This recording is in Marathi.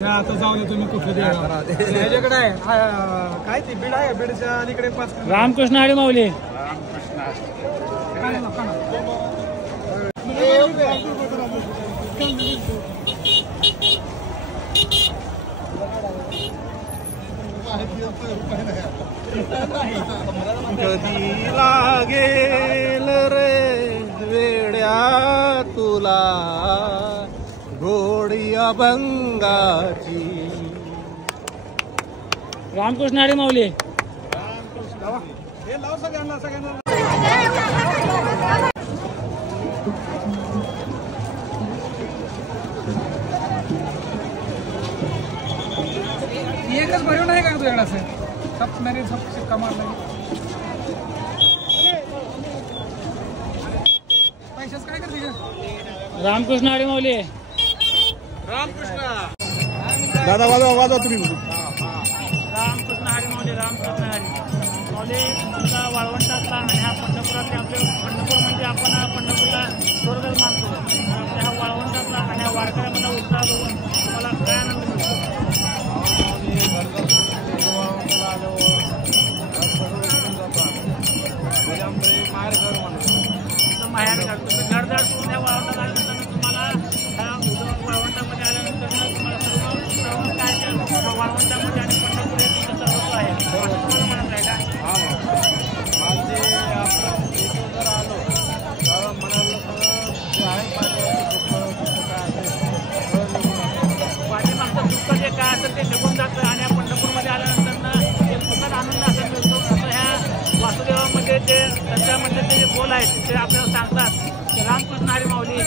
आता जाऊन तुम्ही कुठे त्याच्याकडे आहे काय ती बीड आहे बीडच्या अलीकडे रामकृष्ण हरी माऊली कधी लागेल रे वेड्या तुला गोडी अभंगाची. रामकृष्ण हरी माऊली हे लाव सगळ्यांना एकच भरून नाही का तुझ्याकडे असेल सब मेरे सब सिक्का मार पैशाच काय करते का. रामकृष्ण हरी माऊली रामकृष्ण दादा वाजवा तुम्ही. रामकृष्ण हरी माऊली रामकृष्ण हरी माऊली तुमचा वाळवंटातला आणि ह्या पंढरपुरातले आपले पंढरपूर म्हणजे आपण पंढरपूरला स्वर्गच मानतो. आपल्या ह्या वाळवंटातला आणि ह्या वारकऱ्यामधला उत्साह बघून मला काय आनंद मिळतो. माहेर घर तुम्ही घरदार सोडून या वाळवंटात आल्यानंतर तुम्हाला ह्या वाळवंटामध्ये आल्यानंतर तुम्हाला सर्व काय वाळवंटामध्ये आणि पंढरपूर हे तुमचं सर्वस्व आहे असं तुम्हाला म्हणत आहे का. जर आलो तर म्हणाल पाठीमागचं दुःख जे काय असेल ते निघून जातं आणि या पंढरपूरमध्ये आल्यानंतर एक सुखद आनंद असा मिळतो. असं ह्या वासुदेवामध्ये ते त्यांच्यामध्ये ते बोल आहेत ते आपल्याला सांगतात की रामकृष्ण हरी माऊली